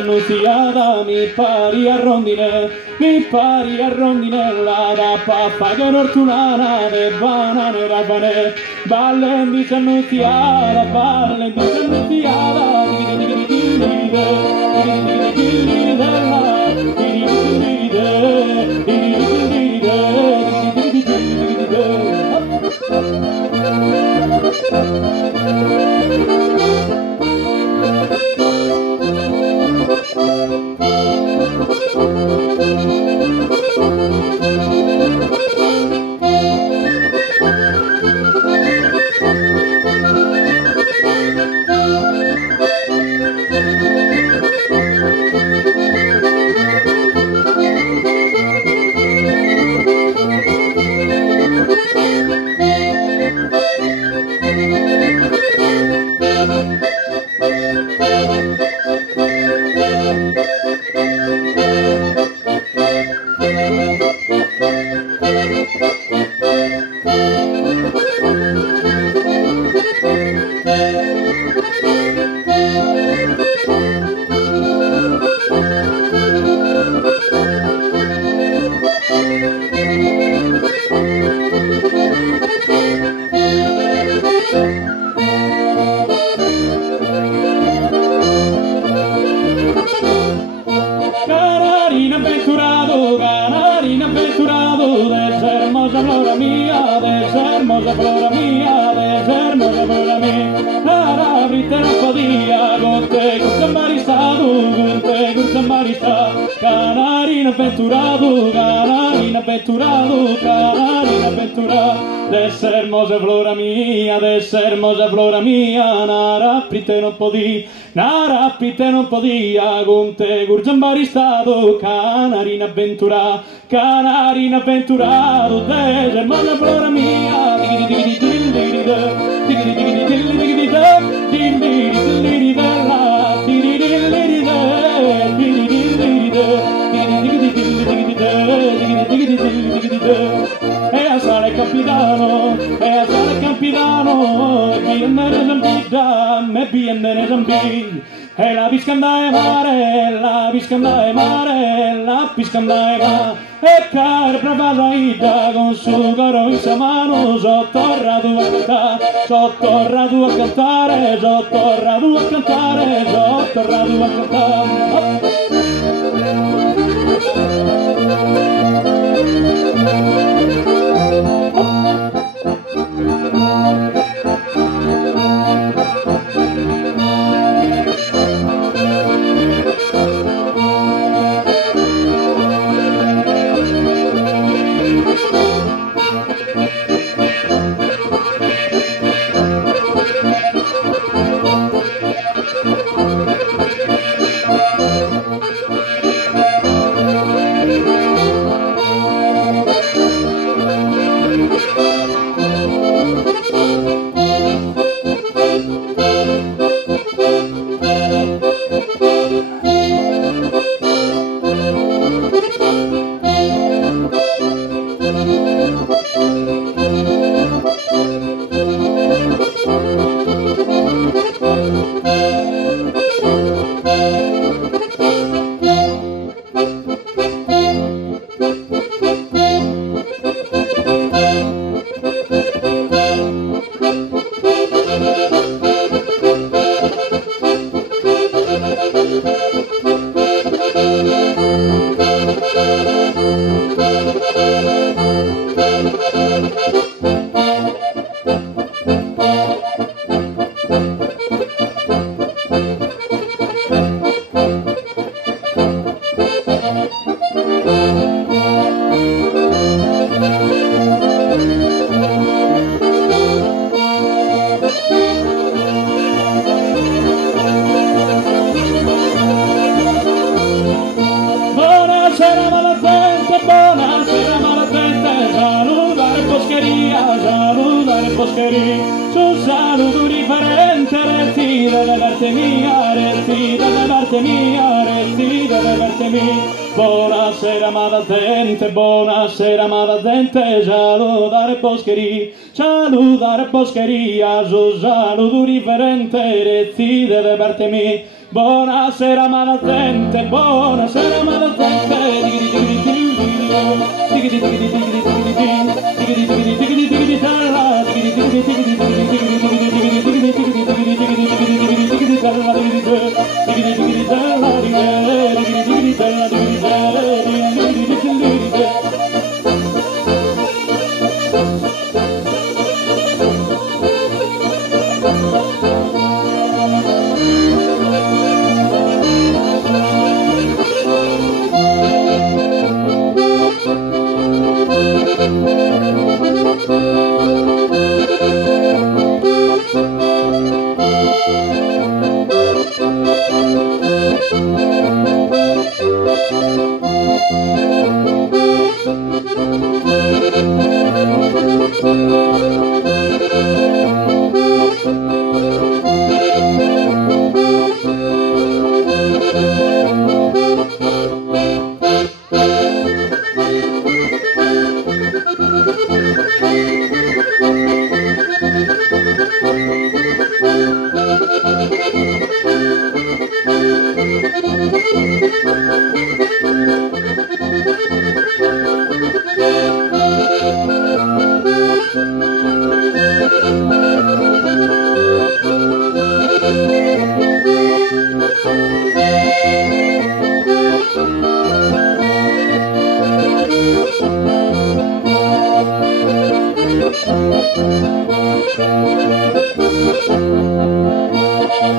Annunziata, mi pari a rondinella, da pappaga ortolana, de banane rabane, ballendice annunziata, Narapite non podia, gonte gurgiambari stato, canarina avventura, canarina avventurato, desermosa flora mia, e a sale capitano, me biennere zambi, e la viscanda e mare, la viscanda e mare, la piscanda e mare. e care bravata ida con su coro in sa mano sotto il radu a cantare, sotto il radu a cantare, sotto il radu a cantare, sotto il radu a cantare. Su saludo differente, resti delle parte mia, resti delle parte mia, resti delle parte mia. Buonasera amata gente, salutare boscheria, su saludo differente, resti delle parte mia. Buonasera amata gente,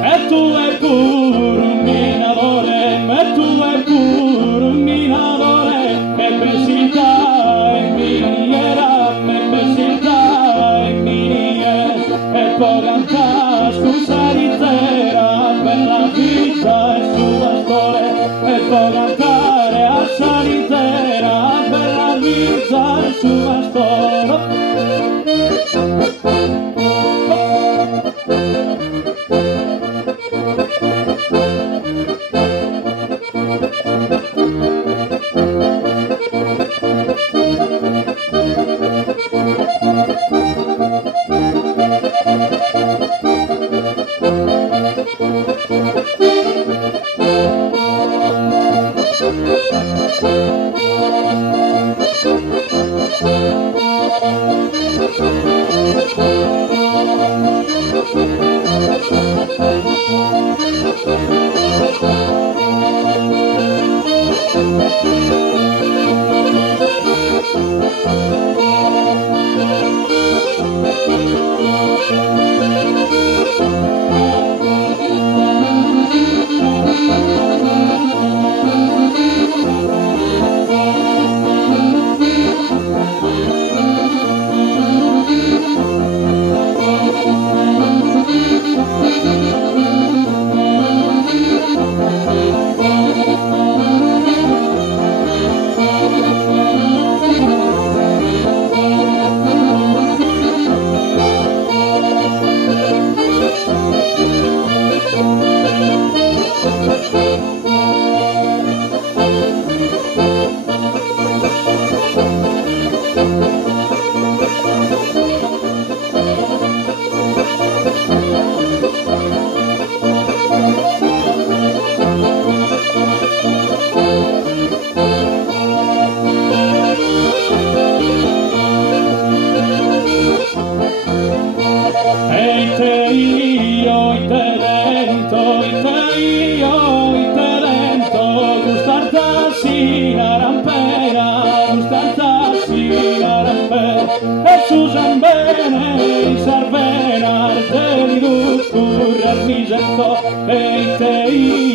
E tu è pure un minatore, e tu è pure un minatore, e pesita e miniera, e pesita e miniera, e può cantare scusa di terra, bella vita e sua storia, e può cantare a sanitera, bella vita e sua storia. Ite io, ite dento, gustarta sina rampera, e Susan bene, sarvena, te li ducur, misetto, ite io,